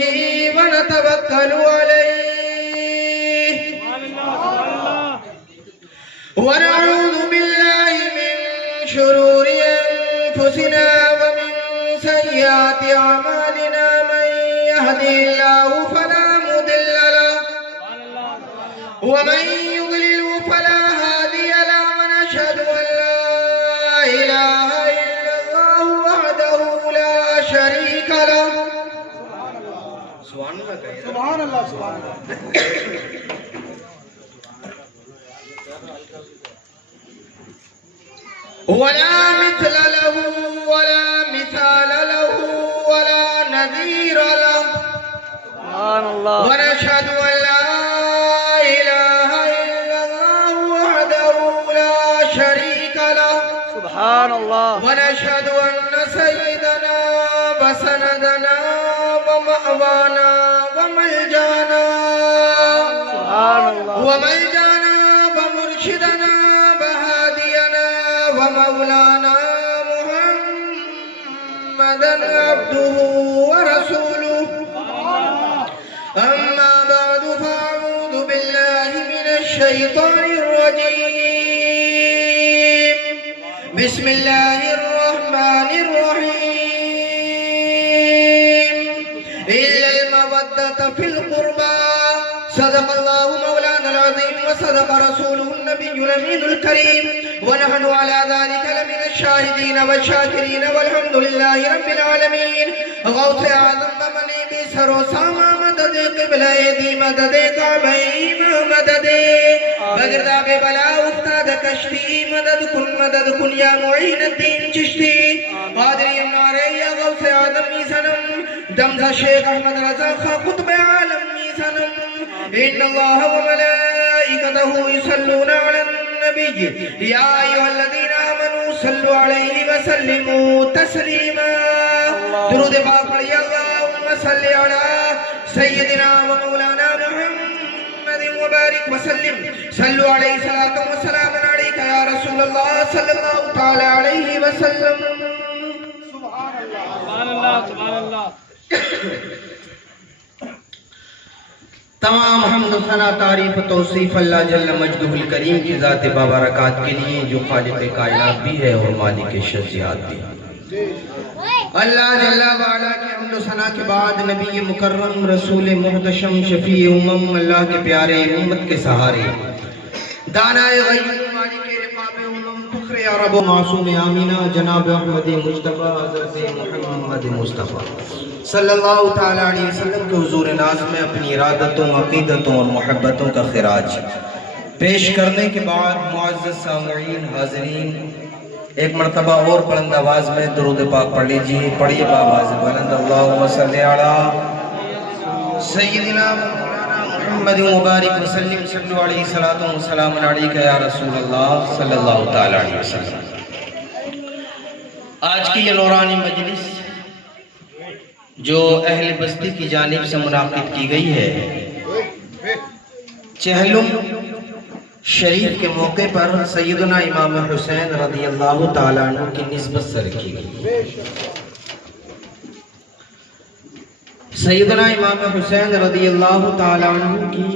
به ونتوكل عليه ونعوذ بالله من شرور أنفسنا ومن سيئات أعمالنا من يهده الله فلا مضل له ومن يضلل فلا هادي له ونشهد أن لا إله إلا الله وحده لا شريك له سبحان الله سبحان الله ولا مثل له ولا مثال له ولا نذير له سبحان الله ونشهد أن لا إله إلا الله وحده لا شريك له سبحان الله ونشهد أن سيدنا وسندنا ومأوانا وملجانا سبحان الله وملجانا ومرشدنا وهادينا ومولانا محمدا عبده ورسوله أما بعد فأعوذ بالله من الشيطان الرجيم بسم الله الرحمن الرحيم إلا المودة في القربى صدق الله مولانا العظيم وصدق رسوله النبي الأمين الكريم ونحن على ذلك لمن الشاهدين والشاكرين والحمد لله رب العالمين غوث أعظم بمني بسر وسامة مدد قبل يدي مدد كعبين مدد بغرداب بلا أفتاد كشتي مدد كن يا معين الدين چشتي قادري الناري يا غوث أعظم سنم دمزة شيخ أحمد رضا قطب عالم سنم إن الله وملائكته يصلون على النبي يا أيها الذين آمنوا صلوا عليه وسلموا تسليما درود پاک پڑھیے اللهم صل على سيدنا ومولانا محمد وبارك وسلم صلوا عليه صلاة وسلام عليك يا رسول الله صلى الله تعالى عليه وسلم سبحان الله سبحان الله سبحان الله تمام حمد و ثنا تعریف توصیف اللہ جل مجدہ الکریم کی ذات بابرکات کے لیے جو خالق کائنات بھی ہے اور مالک شخصیات بھی ہے۔ اللہ جل وعلا کی حمد و ثنا کے بعد نبی مکرم رسول محتشم شفیع امم اللہ کے پیارے امت کے سہارے دانائے غیب مالک رقاب امم فخر عرب و معصوم آمینہ جناب احمد مصطفیٰ حضرت محمد مصطفیٰ صلی اللہ تعالیٰ علیہ وسلم کے حضور ناز میں اپنی ارادتوں عقیدتوں اور محبتوں کا خراج پیش کرنے کے بعد معزز سامعین حاضرین ایک مرتبہ اور بلند آواز میں درود پاک پڑھ لیجیے، پڑھیے بآواز بلند اللہم صلی علی سیدنا محمد مبارک وسلم صلو علیہ صلاۃ و سلام علیک یا رسول اللہ صلی اللہ تعالیٰ علیہ وسلم۔ آج کی یہ نورانی مجلس جو اہل بستی کی جانب سے منعقد کی گئی ہے چہلم شریف کے موقع پر سیدنا امام حسین رضی اللہ تعالیٰ عنہ کی نسبت سے رکھی گئی۔ سیدنا امام حسین رضی اللہ تعالیٰ عنہ کی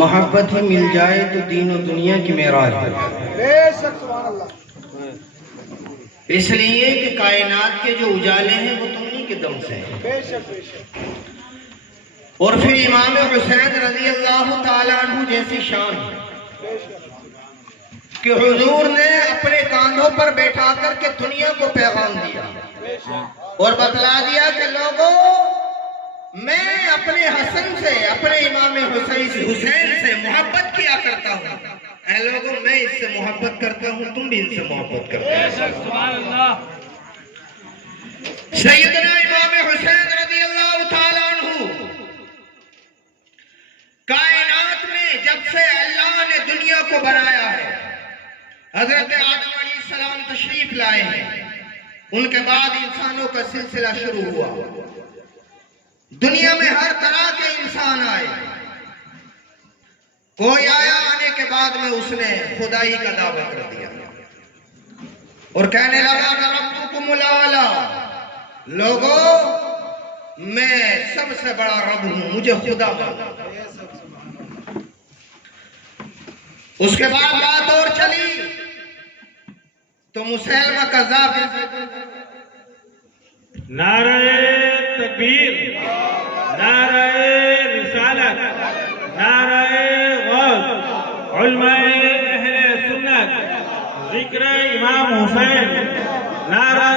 محبت ہی مل جائے تو دین و دنیا کی معراج ہو جائے، اس لیے کہ کائنات کے جو اجالے ہیں وہ تمہیں کے دم سے ہیں۔ اور پھر امام حسین رضی اللہ تعالیٰ عنہ جیسی شان کہ حضور نے اپنے کاندھوں پر بیٹھا کر کے دنیا کو پیغام دیا اور بتلا دیا کہ لوگوں میں اپنے حسن سے اپنے امام حسین سے محبت کیا کرتا ہوں، اے لوگوں میں اس سے محبت کرتا ہوں، تم بھی ان سے محبت کرتے ہیں۔ سیدنا امام حسین رضی اللہ تعالیٰ عنہ کائنات میں جب سے اللہ نے دنیا کو بنایا ہے، حضرت آدم علیہ السلام تشریف لائے ہیں، ان کے بعد انسانوں کا سلسلہ شروع ہوا، دنیا میں ہر طرح کے انسان آئے، کوئی آیا آنے کے بعد میں اس نے خدائی کا دعویٰ کر دیا اور کہنے لگا کہ ربکم الاعلی، لوگوں میں سب سے بڑا رب ہوں، مجھے خدا مانو۔ اس کے بعد بات اور چلی تو مسیلمہ کذاب نعرہ تکبیر، نعرہ رسالت، نعرہ غوث، علماء اہل سنت، ذکر امام حسین، نعرہ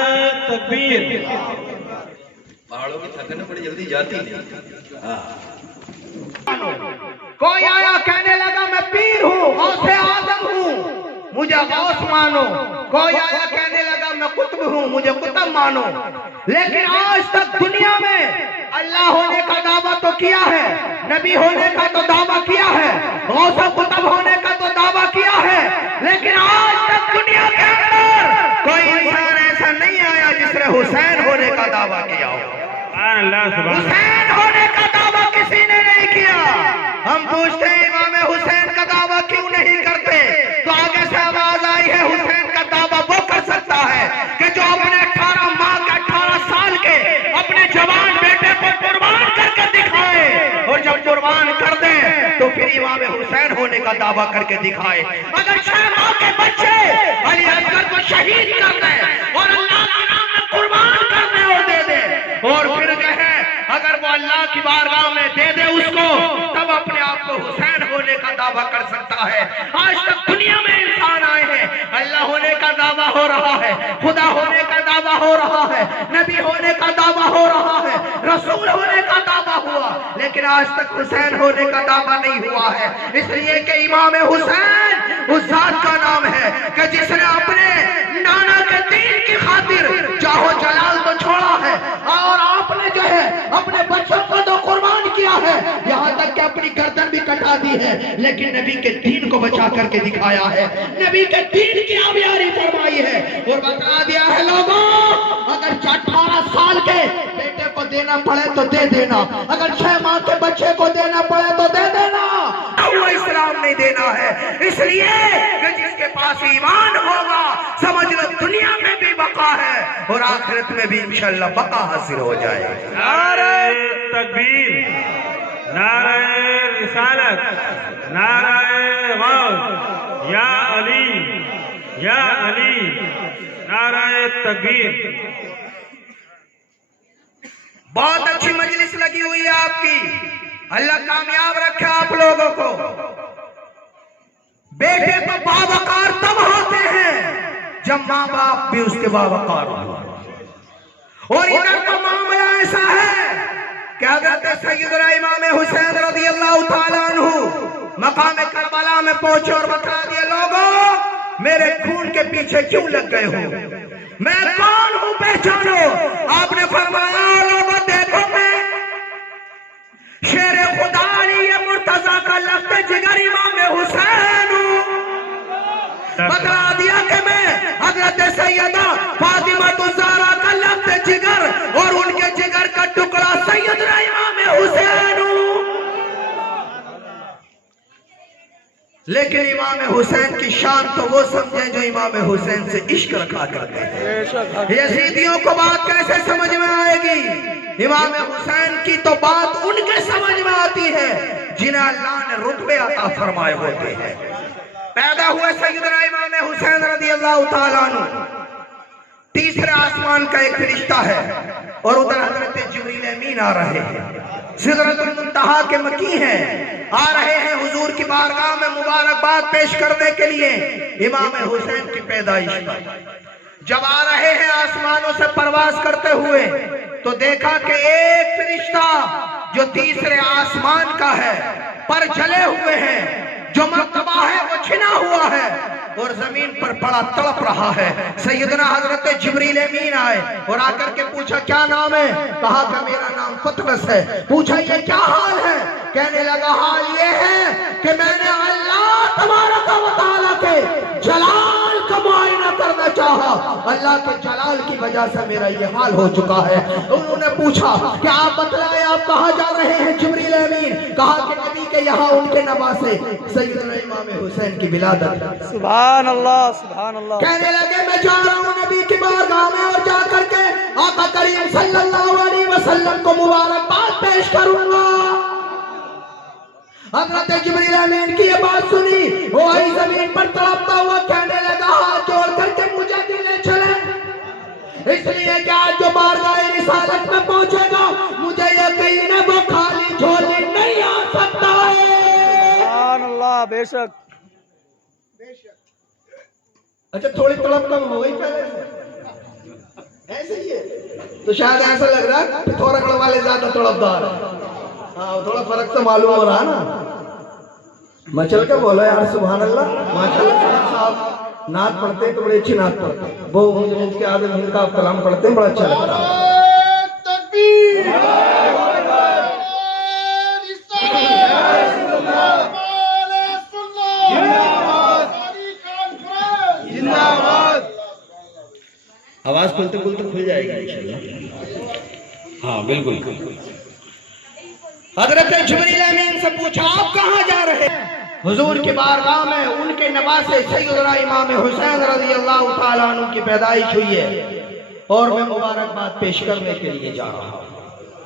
تکبیر۔ پہاڑوں کی تھکن بڑی جلدی جاتی ہے۔ کوئی آیا کہنے لگا میں پیر ہوں، غوث اعظم ہوں، مجھے غوث مانو۔ کوئی آیا کہنے لگا میں قطب ہوں، مجھے قطب مانو۔ لیکن آج تک دنیا میں اللہ ہونے کا دعویٰ تو کیا ہے، نبی ہونے کا تو دعویٰ کیا ہے، غوث و قطب ہونے کا تو دعویٰ کیا ہے، لیکن آج تک دنیا کے اندر کوئی انسان ایسا نہیں آیا جس نے حسین ہونے کا دعویٰ کیا ہو۔ حسین ہونے کا دعویٰ کسی نے نہیں کیا۔ ہم پوچھتے ہیں امام حسین کا دعویٰ کیوں نہیں کرتے، تو آگے سے آواز آئی ہے حسین کا دعویٰ وہ کر سکتا ہے کہ جو اپنے 18 ماہ کے 18 سال کے اپنے جوان بیٹے کو قربان کر کے دکھائے، اور جب قربان کر دے تو پھر امام حسین ہونے کا دعویٰ کر کے دکھائے۔ اگر 6 ماہ کے بچے علی اصغر کو شہید کر دے اور اللہ کے نام میں قربان کر دے اور دے دے، اور پھر جو ہے اگر وہ اللہ کی بارگاہ میں دے دے اس کو، تب اپنے آپ کو حسین ہونے کا دعویٰ کر سکتا ہے۔ آج تک دنیا میں انسان آئے ہیں، اللہ ہونے کا دعویٰ ہو رہا ہے، خدا ہونے کا دعویٰ ہو رہا ہے، نبی ہونے کا دعویٰ ہو رہا ہے، رسول ہونے کا دعویٰ ہوا، لیکن آج تک حسین ہونے کا دعویٰ نہیں ہوا ہے۔ اس لیے کہ امام حسین اس ذات کا نام ہے کہ جس نے اپنے نانا کے دین کی خاطر جاہو جلال تو چھوڑا ہے، اور آپ نے جو ہے اپنے بچوں کو تو قربان کیا ہے، یہاں تک کہ اپنی گردن بھی کٹا دی ہے، لیکن نبی کے دین کو بچا کر کے دکھایا ہے، نبی کے دین کی آبیاری فرمائی ہے، اور بتا دیا ہے لوگوں اگر 18 سال کے بیٹے کو دینا پڑے تو دے دینا، اگر 6 ماہ کے بچے کو دینا پڑے تو دے دینا، وہ اسلام نہیں دینا ہے۔ اس لیے کہ جس کے پاس ایمان ہوگا سمجھ لو دنیا میں بھی بقا ہے اور آخرت میں بھی انشاءاللہ بقا حاصل ہو جائے۔ نعرہ تکبیر، نعرہ رسالت، نعرہ غوث، یا علی یا علی، نعرہ تکبیر۔ بہت اچھی مجلس لگی ہوئی ہے آپ کی، اللہ کامیاب رکھے آپ لوگوں کو۔ بیٹے کو باوقار تب ہوتے ہیں جب ماں باپ بھی اس کے باوقار ہو، اور ادھر کا معاملہ ایسا ہے کہ حضرت سیدنا امام حسین رضی اللہ تعالیٰ عنہ مقام کربلا میں پہنچے اور بتا دیے لوگوں میرے خون کے پیچھے کیوں لگ گئے ہو، میں کون ہوں پہچانو۔ آپ نے فرمایا لوگوں دیکھو میں شیر خدا علی مرتضیٰ کا لخت جگر امام حسین ہوں، بتا دیا کہ میں حضرت سیدہ فاطمہ الزہرا کا لخت جگر اور ان کے جگر کا ٹکڑا سیدنا امام حسین ہوں۔ لیکن امام حسین کی شان تو وہ سمجھیں جو امام حسین سے عشق رکھا کرتے ہیں۔ یزیدیوں کو بات کیسے سمجھ میں آئے گی؟ امام حسین کی تو بات ان کے سمجھ میں آتی ہے جنہیں اللہ نے رتبے عطا فرمائے ہوتے ہیں۔ پیدا ہوئے سیدنا امام حسین رضی اللہ تعالیٰ عنہ، تیسرے آسمان کا ایک فرشتہ ہے اور ادھر حضرت جبریل امین آ رہے ہیں، سدرۃ المنتہا کے مکی ہیں، آ رہے ہیں حضور کی بارگاہ میں مبارکباد پیش کرنے کے لیے امام حسین کی پیدائش پر۔ جب آ رہے ہیں آسمانوں سے پرواز کرتے ہوئے تو دیکھا کہ ایک فرشتہ جو تیسرے آسمان کا ہے پر چلے ہوئے ہیں، جو مرتبہ ہے وہ چھنا ہوا ہے اور زمین پر بڑا تڑپ رہا ہے۔ سیدنا حضرت جبریل امین آئے اور آ کر کے پوچھا کیا نام ہے؟ کہا کہ میرا نام پطرس ہے۔ پوچھا یہ کیا حال ہے؟ کہنے لگا حال یہ ہے کہ میں نے اللہ تبارک و تعالیٰ کے جلال کا معائنہ کرنا چاہا، اللہ کے جلال کی وجہ سے میرا یہ حال ہو چکا ہے۔ انہوں نے پوچھا کہ آپ بتلائیں آپ کہاں جا رہے ہیں جبریل امین؟ کہا کہ نبی کے کہ یہاں ان کے نواسے سیدنا امام حسین کی ولادت. سبحان اللہ سبحان اللہ. کہنے لگے میں جا رہا ہوں نبی کی بارگاہ میں اور جا کر کے آقا کریم صلی اللہ علیہ وسلم کو مبارکباد پیش کروں گا. حضرت جبریل امین کی یہ بات سنی، وہ آئی زمین پر تڑپتا ہوا کہنے لگا ہاتھ جوڑ کر کے مجھے بھی لے چلے، اس لیے کہ آج جو بارگاہ رسالت میں پہنچے گا مجھے یقین ہے وہ خالی جھولی نہیں آ سکتا ہے. سبحان اللہ. بے شک. اچھا تھوڑی تڑپ کم ہو گئی پہلے سے ایسے ہی ہے تو شاید ایسا لگ رہا ہے پتھورگڑھ والے زیادہ تڑپدار ہیں. ہاں تھوڑا فرق تو معلوم ہو رہا نا. مچل کے بولو یار سبحان اللہ. ماشاءاللہ صاحب نعت پڑھتے ہیں تو بڑی اچھی نعت پڑھتے ہیں. وہ مجھ کے آدم ان کا کلام پڑھتے ہیں بڑا اچھا لگتا ہے. آواز کھلتے کھلتے کھل جائے گی انشاءاللہ. ہاں بالکل. حضرت جبریل امین سے پوچھا آپ کہاں جا رہے ہیں؟ حضور کی بارگاہ میں ان کے نواسے سیدنا امام حسین رضی اللہ تعالیٰ عنہ کی پیدائش ہوئی ہے اور میں مبارکباد پیش کرنے کے لیے جا رہا ہوں.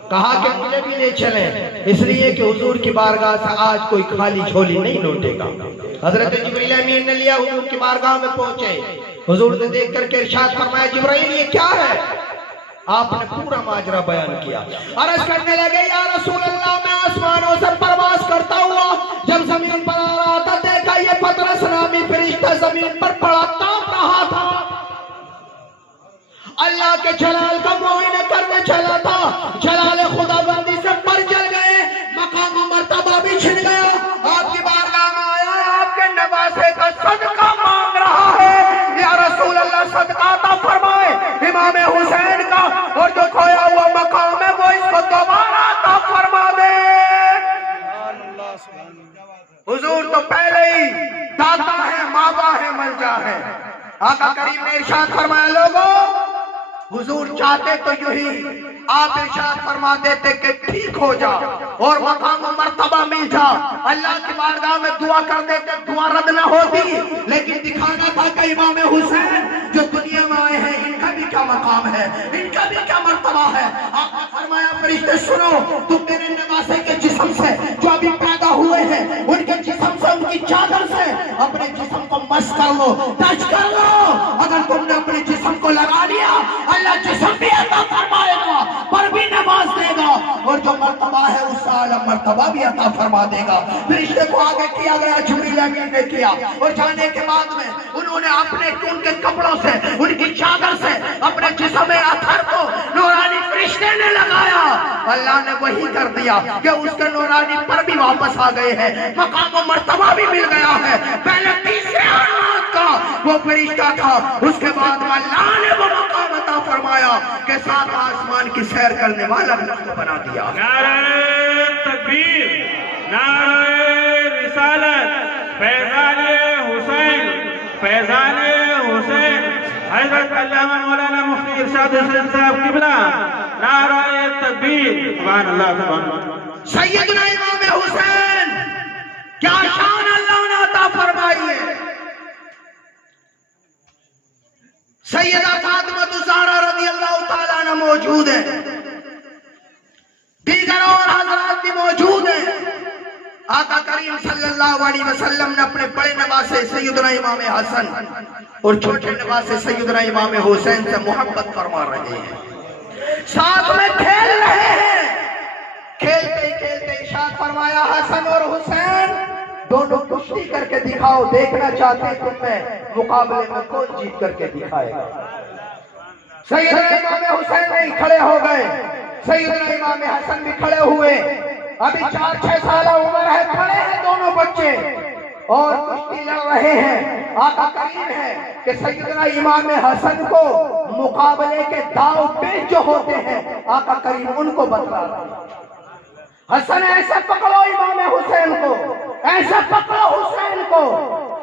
کہا کہ مجھے بھی لے چلیں، اس لیے کہ حضور کی بارگاہ سے آج کوئی خالی جھولی نہیں لوٹے گا. حضرت جبریل امین نے لیا، حضور کی بارگاہ میں پہنچے. حضور نے دیکھ کر کے ارشاد فرمایا جبرائیل یہ کیا ہے؟ آپ نے پورا ماجرا بیان کیا. عرض کرنے لگے یا رسول اللہ میں آسمانوں سے پرواز کرتا ہوا جب زمین پر آ رہا تھا دیکھا یہ پطرس نامی فرشتہ زمین پر پڑا کانپ رہا تھا. اللہ کے جلال کا معائنہ کرنے چلا تھا، جلال خدا بندی سے پر جل گئے، مقام و مرتبہ بھی چھن گیا. آپ کی بارگاہ میں آیا ہے، آپ کے نواسے کا صدقہ مانگ رہا ہے. یا رسول اللہ صدقہ عطا فرمائے امام حسین کا، اور جو کھویا ہوا مقام ہے وہ اس کو دوبارہ عطا فرما دے. حضور تو پہلے ہی داتا ہے، ماوا ہے، ملجا ہے. آقا کریم نے ارشاد فرمایا لوگوں حضور چاہتے تو یوں ہی آپ ارشاد فرما دیتے کہ ٹھیک ہو جا اور مقام و مرتبہ مل جا. اللہ کی بارگاہ میں دعا کر دیتے دعا رد نہ ہوتی، لیکن دکھانا تھا کہ امام حسین جو دنیا میں آئے ہیں ان کا بھی کیا مقام ہے، ان کا بھی کیا مرتبہ ہے. آپ نے فرمایا فرشتے سنو، تم میرے نواسے کے جسم سے جو ابھی پیدا ہوئے ہیں ان کے جسم سے، ان کی چادر سے اپنے جسم کو مس کر لو، ٹچ کر لو. اگر تم نے اپنے جسم کو لگا لیا اللہ جسم بھی عطا فرمائے گا، پر بھی نواز دے گا، اور جو مرتبہ ہے اس سے اعلیٰ مرتبہ بھی عطا فرما دے گا. فرشتے کو آگے کیا گیا، جبریل امین نے کیا، اور جانے کے بعد میں انہوں نے اپنے ان کے کپڑوں سے، ان کی چادر سے اپنے جسم اطہر کو نورانی فرشتے نے لگایا. اللہ نے وہی کر دیا کہ اس کے نورانی پر بھی واپس آ گئے ہیں، مقام و مرتبہ بھی مل گیا ہے. پہلے تیسرے آسمان کا وہ فرشتہ تھا، اس کے بعد اللہ نے وہ مقام عطا فرمایا کہ سات آسمان کی سیر کرنے والا بھی اس کو بنا دیا. نعرہ تکبیر، نعرہ رسالت، فیضان حسین، فیضان حسین، حضرت علامہ مولانا مفتی ارشاد حسین صاحب قبلہ. نعرہ تکبیر، سبحان اللہ سبحان اللہ. سیدنا امام حسین کیا شان اللہ نے عطا فرمائی ہے. سیدہ فاطمہ الزہرا رضی اللہ تعالیٰ عنہ موجود ہے، دیگر اور حضرات بھی موجود ہیں. آقا کریم صلی اللہ علیہ وسلم نے اپنے بڑے نواسے سیدنا امام حسن اور چھوٹے نواسے سیدنا امام حسین سے محبت فرما رہے ہیں، ساتھ میں کھیل رہے ہیں. کھیلتے ہی کھیلتے ارشاد فرمایا حسن اور حسین دونوں کشتی کر کے دکھاؤ، دیکھنا چاہتے ہیں تم میں مقابلے میں کون جیت کر کے دکھائے گا. سیدنا امام حسین نہیں کھڑے ہو گئے، سیدنا امام حسن بھی کھڑے ہوئے. ابھی 4-6 سالہ عمر ہے، کھڑے ہیں دونوں بچے اور کشتی لڑ رہے ہیں. آقا کریم ہے کہ سیدنا امام حسن کو مقابلے کے داؤ پیچ جو ہوتے ہیں آقا کریم ان کو بتلا رہے ہیں. حسن ایسے پکڑو امام حسین کو، ایسے پکڑو حسین کو.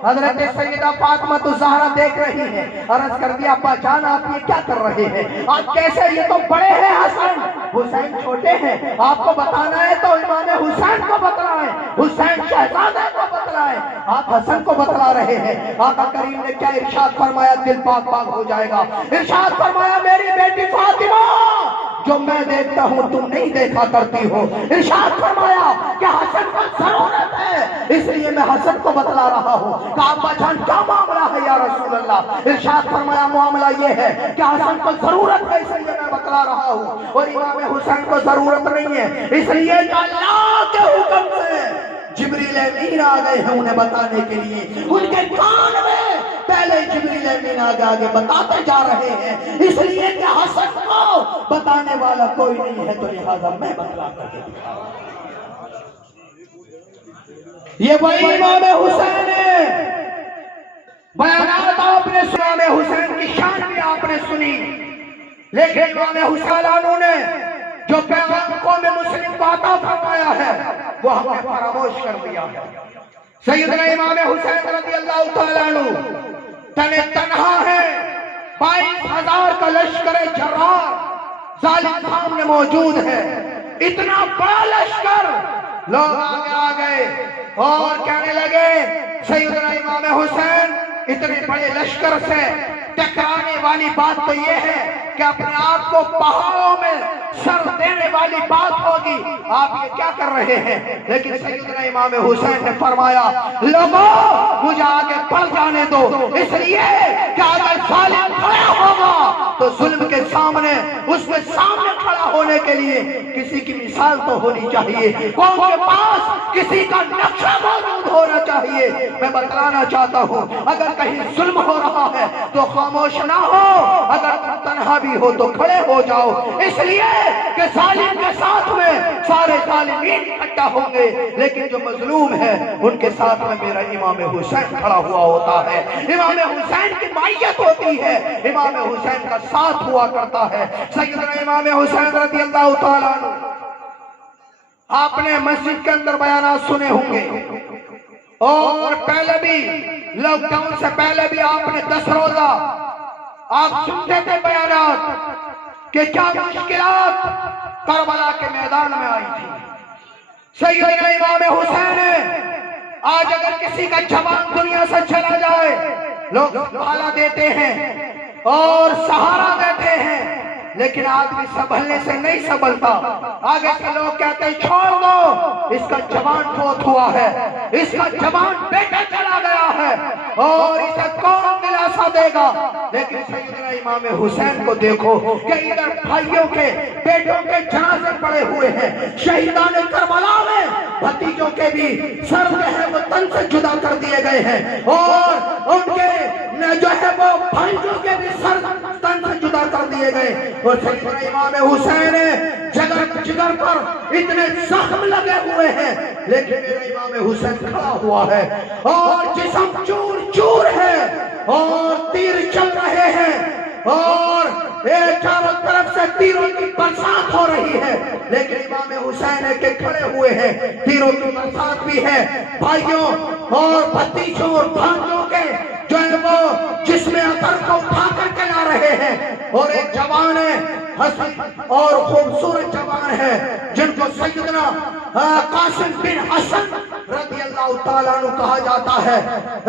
حضرت سیدہ فاطمہ الزہرا دیکھ رہی ہیں، عرض کر دیا ابا جان آپ یہ کیا کر رہے ہیں؟ آپ کیسے؟ یہ تو بڑے ہیں حسن، حسین چھوٹے ہیں، آپ کو بتانا ہے تو امام حسین کو بتلائیں، حسین شہزادہ کو بتلائیں، آپ حسن کو بتلا رہے ہیں۔ آقا کریم نے کیا ارشاد فرمایا؟ دل پاک پاک ہو جائے گا۔ ارشاد فرمایا میری بیٹی فاطمہ جو میں دیکھتا ہوں تم نہیں دیکھا کرتی ہو۔ ارشاد فرمایا کہ حسن کو ضرورت ہے اس لیے میں حسن کو بتلا رہا ہوں۔ کہا ابا جان کیا معاملہ ہے یا رسول اللہ؟ ارشاد فرمایا معاملہ یہ ہے کہ حسن کو ضرورت ہے اس لیے میں بتلا رہا ہوں، اور امام حسین کو ضرورت نہیں ہے اس لیے کہ اللہ کے حکم سے جبریل امین آ گئے ہیں انہیں بتانے کے لیے۔ ان کے کان میں پہلے جبریل امین آگے بتاتے جا رہے ہیں اس لیے کہ حسن کو بتانے والا کوئی نہیں ہے تو لہذا میں بتلا کر کے دکھا رہا ہوں۔ یہ وہی امام حسین ہے۔ بیانات آپ نے سنا، امام حسین کی شان بھی آپ نے سنی، لیکن امام حسین نے جو پیغام قوم مسلم کو عطا فرمایا ہے وہ ہم نے فراموش کر دیا ہے۔ سیدنا امام حسین رضی اللہ تعالیٰ عنہ تنہا ہے، 22,000 کا لشکر جرار ظالم سامنے موجود ہے، اتنا بڑا لشکر، لوگ آگے آ گئے اور کہنے لگے سیدنا امام حسین اتنے بڑے لشکر سے ٹکرانے والی بات تو یہ ہے کہ اپنے آپ کو پہاڑوں میں سر دینے والی بات ہوگی، آپ یہ کیا کر رہے ہیں؟ لیکن سیدنا امام حسین نے فرمایا لوگوں مجھے آگے بڑھ جانے دو، اس لیے کہ اگر ظالم کھڑا ہوگا تو ظلم کے سامنے اس کے سامنے کھڑا ہونے کے لیے کسی کی مثال تو ہونی چاہیے، قوم کے پاس کسی کا نقشہ موجود ہونا چاہیے۔ میں بتلانا چاہتا ہوں اگر کہیں ظلم ہو رہا ہے تو خاموش نہ ہو، اگر تم تنہا بھی ہو تو کھڑے ہو جاؤ، اس لیے کہ ظالم کے ساتھ میں سارے ظالمین اکٹھا ہوں گے لیکن جو مظلوم ہے ان کے ساتھ میں میرا امام حسین کھڑا ہوا ہوتا ہے، امام حسین کی مائیت ہوتی ہے، امام حسین کا ساتھ ہوا کرتا ہے۔ سیدنا امام حسین رضی اللہ تعالیٰ عنہ، آپ نے مسجد کے اندر بیانات سنے ہوں گے اور پہلے بھی لاک ڈاؤن سے پہلے بھی آپ نے 10 روزہ آپ سنتے تھے بیانات کہ کیا مشکلات کربلا کے میدان میں آئی تھی۔ سیدنا امام حسین آج اگر کسی کا جوان دنیا سے چلا جائے لوگ سنبھالا دیتے ہیں اور سہارا دیتے ہیں، لیکن آدمی سنبھلنے سے نہیں سنبھلتا، آگے سے لوگ کہتے ہیں چھوڑ دو اس کا جوان فوت ہوا ہے، اس کا جوان بیٹا چلا گیا ہے اور اسے کون دلاسا دے گا؟ لیکن سیدنا امام حسین کو دیکھو کہ ادھر بھائیوں کے بیٹوں کے جنازے پڑے ہوئے ہیں، شہیدان کربلا میں بھتیجوں کے بھی سر جو ہے وہ تن سے جدا کر دیے گئے ہیں اور ان کے جو ہے وہ بھائیوں کے بھی سر تن سے جدا کر دیے گئے، اور سیدنا امام حسین جگر پر اتنے زخم لگے ہوئے ہیں لیکن میرا امام حسین کھڑا ہوا ہے اور جسم چور چور ہے اور تیر چل رہے ہیں اور چاروں طرف سے تیروں کی برسات ہو رہی ہے، لیکن امام حسین کے کھڑے ہوئے ہیں، تیروں کی برسات بھی ہے، بھائیوں اور بھتیجوں اور بھانجوں کے جو ہے وہ جسم اثر کو اٹھا کر کے لا رہے ہیں، اور ایک جوان ہے حسن اور خوبصورت جوان ہے جن کو سیدنا قاسم بن حسن رضی اللہ تعالیٰ عنہ کہا جاتا ہے،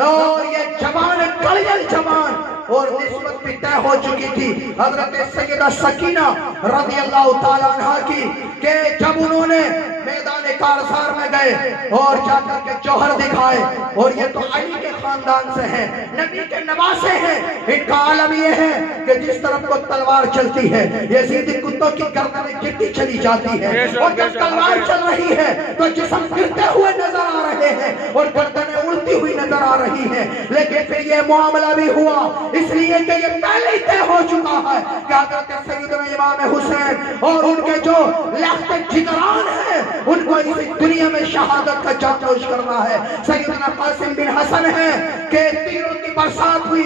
اور یہ جوان کڑیل جوان اور نسبت بھی طے ہو چکی تھی حضرت سیدہ سکینہ رضی اللہ تعالیٰ عنہ کی کہ جب انہوں نے میدان کارزار میں گئے اور جا کر کے جوہر دکھائے، اور یہ تو علی کے خاندان سے ہیں، نبی کے نواسے ہیں، ان کا عالم یہ ہے کہ جس طرف کو تلوار چلتی ہے یزیدی کتوں کی گردنیں گرتی چلی جاتی ہے، اور جب تلوار چل رہی ہے تو جسم گرتے ہوئے نظر آ رہے ہیں اور گردنیں اڑتی ہوئی نظر آ رہی ہیں، لیکن پھر یہ معاملہ بھی ہوا اس لیے کہ یہ پہلے ہی طے ہو چکا ہے کہ حضرت سیدنا امام حسین اور ان کے جو لخت جگران ہیں ان کو اس دنیا میں شہادت کا جام نوش کرنا ہے۔ سیدنا قاسم بن حسن ہے کہ تیروں کی برسات ہوئی